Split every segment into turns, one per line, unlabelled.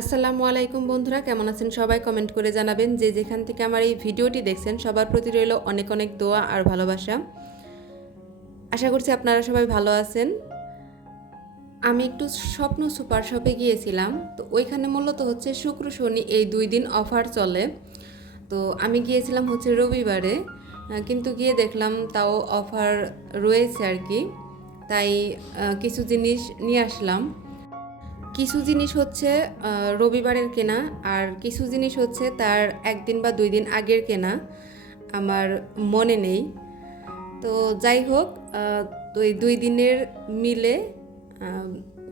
আসসালামু আলাইকুম বন্ধুরা, কেমন আছেন সবাই? কমেন্ট করে জানাবেন যে যেখান থেকে আমার এই ভিডিওটি দেখছেন, সবার প্রতি রইল অনেক অনেক দোয়া আর ভালোবাসা। আশা করছি আপনারা সবাই ভালো আছেন। আমি একটু স্বপ্ন সুপার শপে গিয়েছিলাম, তো ওইখানে মূলত হচ্ছে শুক্র, শনি এই দুই দিন অফার চলে। তো আমি গিয়েছিলাম হচ্ছে রবিবারে কিন্তু গিয়ে দেখলাম তাও অফার রয়েছে আর কি। তাই কিছু জিনিস নিয়ে আসলাম। কিছু জিনিস হচ্ছে রবিবারের কেনা আর কিছু জিনিস হচ্ছে তার একদিন বা দুই দিন আগের কেনা, আমার মনে নেই। তো যাই হোক এই দুই দিনের মিলে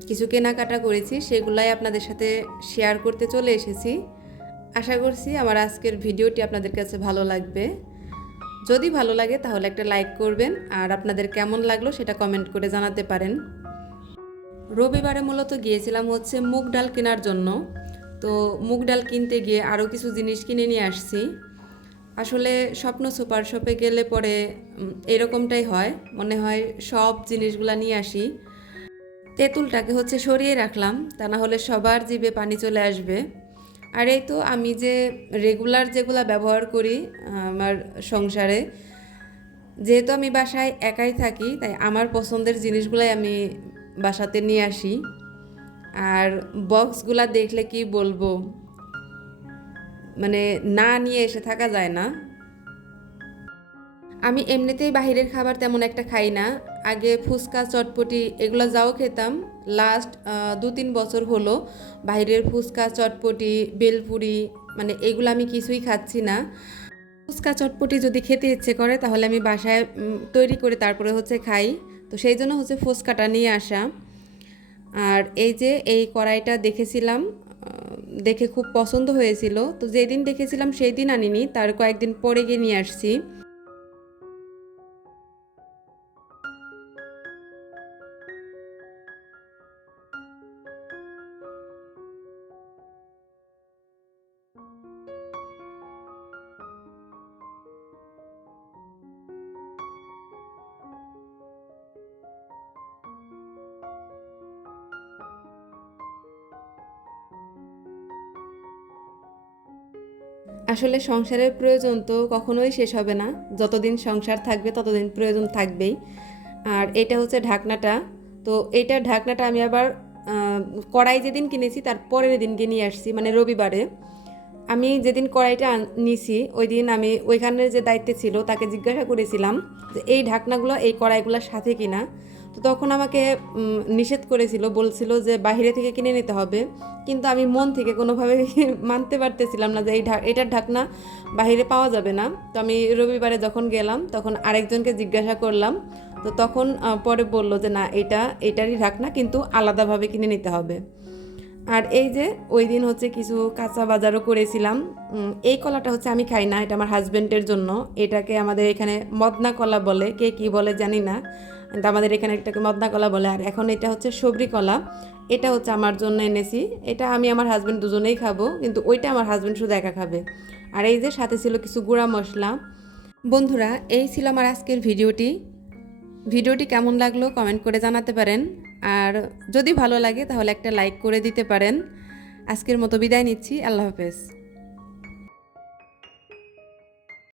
কিছু কেনাকাটা করেছি, সেগুলাই আপনাদের সাথে শেয়ার করতে চলে এসেছি। আশা করছি আমার আজকের ভিডিওটি আপনাদের কাছে ভালো লাগবে। যদি ভালো লাগে তাহলে একটা লাইক করবেন, আর আপনাদের কেমন লাগল সেটা কমেন্ট করে জানাতে পারেন। রবিবারে মূলত গিয়েছিলাম হচ্ছে মুগ ডাল কেনার জন্য। তো মুগ ডাল কিনতে গিয়ে আরও কিছু জিনিস কিনে নিয়ে আসছি। আসলে স্বপ্ন সুপার শপে গেলে পরে এরকমটাই হয়। মনে হয় সব জিনিসগুলা নিয়ে আসি। তেঁতুলটাকে হচ্ছে সরিয়ে রাখলাম, তা না হলে সবার জিভে পানি চলে আসবে। আর এই তো আমি যে রেগুলার যেগুলা ব্যবহার করি, আমার সংসারে, যেহেতু আমি বাসায় একাই থাকি, তাই আমার পছন্দের জিনিসগুলাই আমি বাসাতে নিয়ে আসি। আর বক্সগুলা দেখলে কি বলব? মানে না নিয়ে এসে থাকা যায় না। আমি এমনিতেই বাহিরের খাবার তেমন একটা খাই না। আগে ফুচকা, চটপটি এগুলো যাও খেতাম। লাস্ট দু তিন বছর হলো বাইরের ফুচকা, চটপটি, বেলপুরি মানে এগুলো আমি কিছুই খাচ্ছি না। ফুচকা, চটপটি যদি খেতে ইচ্ছে করে তাহলে আমি বাসায় তৈরি করে তারপরে হচ্ছে খাই। তো সেই জন্য হচ্ছে ফুচকাটা নিয়ে আসা। আর এই যে এই কড়াইটা দেখেছিলাম দেখে খুব পছন্দ হয়েছিল। তো যেদিন দেখেছিলাম, সেই দিন আনিনি। তার কয়েকদিন পরে গিয়ে নিয়ে আসছি। আসলে সংসারের প্রয়োজন তো কখনোই শেষ হবে না। যতদিন সংসার থাকবে, ততদিন প্রয়োজন থাকবেই। আর এটা হচ্ছে ঢাকনাটা। তো এইটার ঢাকনাটা আমি আবার কড়াই যেদিন কিনেছি, তার পরের দিন নিয়ে আসছি মানে রবিবারে। আমি যেদিন কড়াইটা নিছি ওই দিন আমি ওইখানের যে দায়িত্বে ছিল, তাকে জিজ্ঞাসা করেছিলাম যে, এই ঢাকনাগুলো, এই কড়াইগুলোর সাথে কিনা? তো তখন আমাকে নিষেধ করেছিল, বলছিল যে বাহিরে থেকে কিনে নিতে হবে। কিন্তু আমি মন থেকে কোনোভাবে মানতে পারতেছিলাম না যে এই এটার ঢাকনা বাহিরে পাওয়া যাবে না। তো আমি রবিবারে যখন গেলাম, তখন আরেকজনকে জিজ্ঞাসা করলাম। তো তখন পরে বলল যে না, এটা, এটারই ঢাকনা, কিন্তু আলাদাভাবে কিনে নিতে হবে। আর এই যে ওই দিন হচ্ছে কিছু কাঁচা বাজারও করেছিলাম। এই কলাটা হচ্ছে আমি খাই না, এটা আমার হাজবেন্ডের জন্য। এটাকে আমাদের এখানে মদনা কলা বলে, কে কি বলে জানি না। কিন্তু আমাদের এখানে এটাকে মদনা কলা বলে। আর এখন এটা হচ্ছে সবরি কলা। এটা হচ্ছে আমার জন্য এনেছি। এটা আমি আমার হাজবেন্ড দুজনেই খাব, কিন্তু ওইটা আমার হাজব্যান্ড শুধু একা খাবে। আর এই যে সাথে ছিল কিছু গুঁড়া মশলা। বন্ধুরা, এই ছিল আমার আজকের ভিডিওটি। ভিডিওটি কেমন লাগল কমেন্ট করে জানাতে পারেন। আর যদি ভালো লাগে তাহলে একটা লাইক করে দিতে পারেন। আজকের মতো বিদায় নিচ্ছি, আল্লাহ হাফেজ।